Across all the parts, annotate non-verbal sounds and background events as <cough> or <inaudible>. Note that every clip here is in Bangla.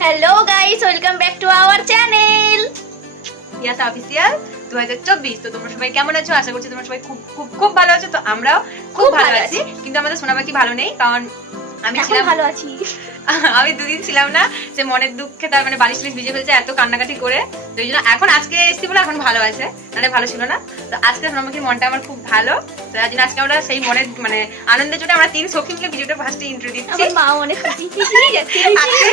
Hello guys welcome back to our channel Yas official দু হাজার চব্বিশ তো তোমরা সবাই কেমন আছো? আশা করছি তোমরা সবাই খুব খুব খুব ভালো আছো তো আমরাও খুব ভালো আছি। কিন্তু আমাদের সোনা পাখি ভালো নেই কারণ আমি ছিলাম ভালো আছি। <laughs> আমি দুদিন ছিলাম না যে মনের দুঃখে তার মানে বালিশ টালিশ ভিজে ফেলছে এত কান্নাকাটি করে। তো এই জন্য এখন আজকে এসেছি বলে এখন ভালো আছে নাহলে ভালো ছিল না। তো আজকে সোনামাখির মনটা আমার খুব ভালো। তো তার জন্য আজকে আমরা সেই মনের মানে আনন্দের জন্য আমরা তিন সখী মিলে ভিডিওটা ফার্স্টে ইন্ট্রো দিচ্ছি মা অনেক <laughs> <laughs>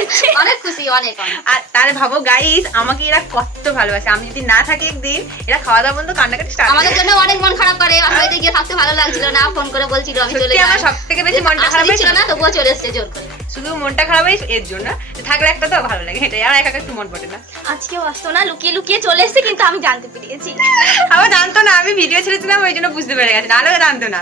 খুশি। অনেক খুশি অনেক। আর তাহলে ভাবো গাইস আমাকে এরা কত ভালোবাসে। আমি যদি না থাকি একদিন এরা খাওয়া দাওয়া বন্ধ কান্নাকাটি স্টার্ট আমাদের জন্য অনেক মন খারাপ করে। গিয়ে থাকতে ভালো লাগছিল না ফোন করে বলছিল আমি চলে আমার সব থেকে বেশি মনটা খারাপ ছিল না তবুও চলে এসেছে জোর করে। শুধু মনটা খারাপ হয়েছে এর জন্য। থাকলে একটা তো ভালো লাগে এটাই আর একা একা একটু মন পড়ে না। আজকেও আসতো না লুকিয়ে লুকিয়ে চলে এসেছে কিন্তু আমি জানতে পেরে গেছি আবার জানতো না আমি ভিডিও ছেড়েছিলাম ওই জন্য বুঝতে পেরে গেছে। নাহলে জানতো না।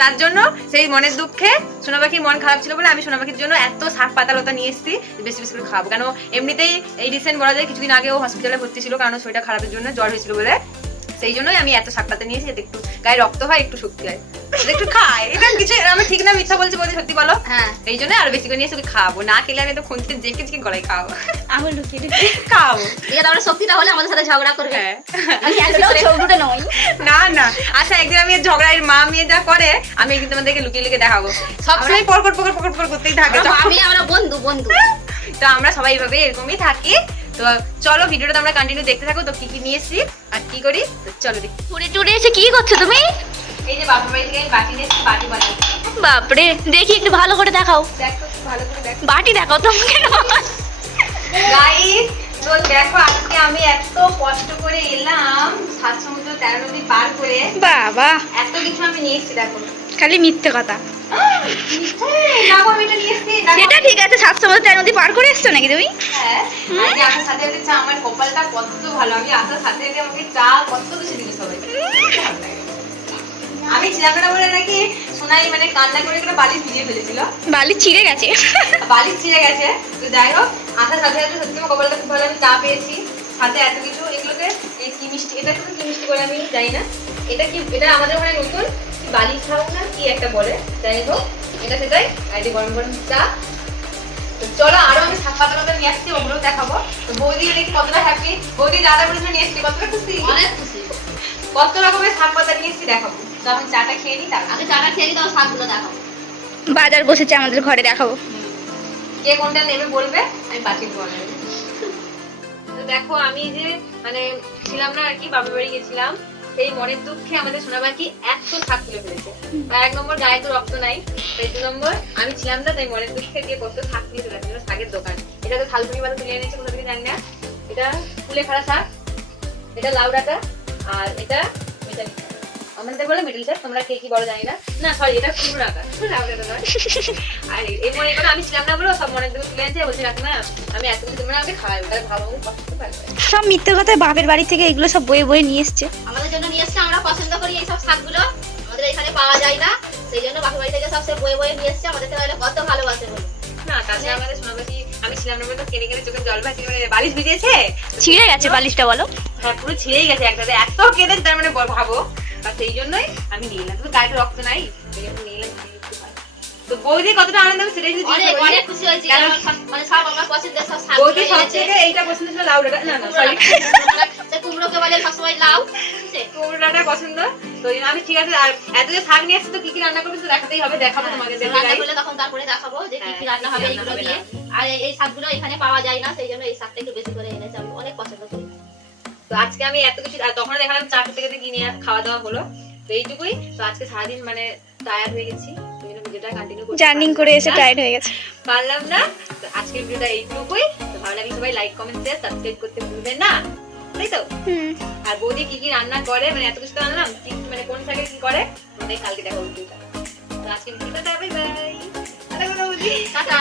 তার জন্য সেই মনের দুঃখে সোনা পাখির মন খারাপ ছিল বলে আমি সোনা পাখির জন্য এত শাক পাতালতা নিয়ে এসেছি বেশি বেশি করে খাব। কেন এমনিতেই এই রিসেন্ট বলা যায় কিছুদিন আগে ও হসপিটালে ভর্তি ছিল কারণ শরীরটা খারাপের জন্য জ্বর হয়েছিল বলে। সেই জন্যই আমি এত শাক পাতা নিয়েছি যাতে একটু গায়ে রক্ত হয় একটু শক্তি হয়। একটু খায় এটা কিছু আমি ঠিক না মিথ্যা বলছি বলছি সত্যি বলো। হ্যাঁ। এই জন্য আরও বেশি করে নিয়ে ওকে খাওয়াবো না খেলে আমি তো খুঁজতে জেকে জেকে গলায় খাওয়াবো আমি লুকিয়ে লুকিয়ে খাওয়াবো দিয়ে তারপরে শক্তিটা হলে আমাদের সাথে ঝগড়া করবে। হ্যাঁ। নই না না। আচ্ছা একদিন আমি মা মেয়ে যা করে আমি একদিন তোমাদেরকে লুকিয়ে লুকিয়ে দেখাবো। সবসময় পর পর পর পর পর করতেই থাকে আমরা আমি আমরা বন্ধু বন্ধু। তো আমরা সবাই এইভাবে এরকমই থাকি। তো চলো ভিডিওটা আমরা কন্টিনিউ দেখতে থাকো। তো কি কি নিয়ে এসেছি আর কি করি? চলো দেখি। টুরে টুরে এসে কি করছ তুমি? এই যে বাপের বাড়ি থেকে আমি বাটি নিয়ে বাটি বানাই। বাপরে দেখি একটু ভালো করে দেখাও। দেখো একটু ভালো করে দেখো। বাটি দেখাও তোমাকে গাইস তো দেখো আজকে আমি এত কষ্ট করে এলাম সাত সমুদ্র তেরো নদী পার করে। বাবা। এত কিছু আমি নিয়ে এসেছি দেখো। খালি মিথ্যে কথা। সেটা ঠিক আছে সাতশো বছর নদী পার করে এসছো নাকি তুমি? হ্যাঁ, সাথে সাথে চা আমার কপালটা কত ভালো আমি আসার সাথে সাথে আমাকে চা কত কিছু দিল সবাই। না বলে নাকি সোনাই মানে কান্না করে বালিশ ভিজিয়ে ফেলেছিল। বালি ছিঁড়ে গেছে। বালিশ ছিঁড়ে গেছে। তো যাই হোক আসার সাথে সাথে সত্যি কপালটা খুব ভালো আমি চা পেয়েছি। সাথে এত কিছু এগুলোকে এই কি মিষ্টি এটা কিন্তু কি মিষ্টি করে আমি জানি না। এটা কি এটা আমাদের ওখানে নতুন কি বালিশ খাও না কি একটা বলে। যাই হোক এটা সেটাই আর গরম গরম চা। তো চলো আরও আমি শাক পাতা পাতা নিয়ে আসছি ওগুলো দেখাবো। তো বৌদি দেখি কতটা হ্যাপি বৌদি দাদা বলেছিল নিয়ে এসছি কতটা খুশি? অনেক খুশি। কত রকমের শাক পাতা নিয়ে এসছি দেখাবো। তো আমি চাটা খেয়ে নিই তারপর আমি চাটা খেয়ে দাও শাকগুলো দেখাবো। বাজার বসেছে আমাদের ঘরে দেখাবো। কে কোনটা নেবে বলবে? আমি দেবো তো দেখো আমি যে মানে ছিলাম না আর কি বাবার বাড়ি গেছিলাম। সেই মনের দুঃখে আমাদের সোনাবাকি এত শাক তুলে ফেলেছে। আর এক নম্বর গায়ে তো রক্ত নাই তাই দু নম্বর আমি ছিলাম না তাই মনের দুঃখে দিয়ে কত শাক তুলে চলে আসছিল শাকের দোকান। এটা তো থালপুরি বালা তুলে এনেছে কোনো দিকে জানি না। এটা ফুলে খাড়া শাক এটা লাউ ডাঁটা আর এটা মেটালি শাক। আমাদের বলে মিডিল শাক তোমরা কে কি বড় জানি না। না সরি এটা লাউ নয়। আর এই- মনে করে আমি ছিলাম না বলে সব মনে দুঃখ তুলে এনেছে বলছি রাখ না আমি এত কিছু তোমরা আমাকে খাওয়াবে তাহলে ভালো কষ্ট পারবে সব মিথ্যে কথা বাপের বাড়ি থেকে এগুলো সব বয়ে বয়ে নিয়ে এসছে। আমাদের জন্য নিয়ে এসছে আমরা পছন্দ করি এই সব শাকগুলো। আমাদের এখানে পাওয়া যায় না সেই জন্য বাপের বাড়ি থেকে সবসে বয়ে বয়ে নিয়ে এসছে আমাদের তাহলে কত ভালোবাসে বলে। না তাছাড়া আমাদের সোনাবাসী আমি ছিলাম না বলে তো কেনে কেনে চোখে জল ভাসি মানে বালিশ ভিজিয়েছে। ছিঁড়ে গেছে বালিশটা বলো। হ্যাঁ পুরো ছিঁড়েই গেছে একটাতে। এত কেঁদেছে তার মানে ভাবো। আর সেই জন্যই আমি নিয়ে এলাম। গায়ে রক্ত নাই নিয়ে এলাম একটু খাই। তো বৌদি কতটা আনন্দ হবে সেটাই যদি অনেক জিজ্ঞেস করি। অনেক খুশি হয়েছি কারণ আমার সব- মানে সব আমার পছন্দের সব শাকগুলো বৌদি সব থেকে এইটা পছন্দ ছিল লাউ ডাঁটা। না না সরি সে কুমড়োকে বলে সবসময় লাউ। কুমড়ো ডাঁটা পছন্দ। তো আমি ঠিক আছে আর এত যে শাক নিয়ে আসছি তো কি কি রান্না করবে তো দেখাতেই হবে দেখাবো তোমাকে দেখে রান্না করলে তখন তারপরে দেখাবো যে কি কি হ্যাঁ, রান্না হবে এগুলো দিয়ে। আর এই- এই শাকগুলো এখানে পাওয়া যায় না সেই জন্য এই শাকটা একটু বেশি করে এনেছে আমি অনেক পছন্দ করি। তো আজকে আমি এত কিছু আর তখন দেখালাম চা খেতে খেতে কিনে খাওয়া দাওয়া হলো। তো এইটুকুই তো আজকে সারাদিন মানে টায়ার্ড হয়ে গেছি। জার্নিং করে এসে টায়ার্ড হয়ে গেছে। পারলাম না। তো আজকের ভিডিওটা এইটুকুই। তো ভালো লাগলে সবাই লাইক কমেন্ট শেয়ার সাবস্ক্রাইব করতে ভুলবেন না। তাই তো? হুম। আর বৌদি কি কি রান্না করে? মানে এত কিছু তো আনলাম কি মানে কোন শাকে কি করে? মানে কালকে ভিডিওটা। তো আজকের ভিডিওটা বাই বাই টাটা।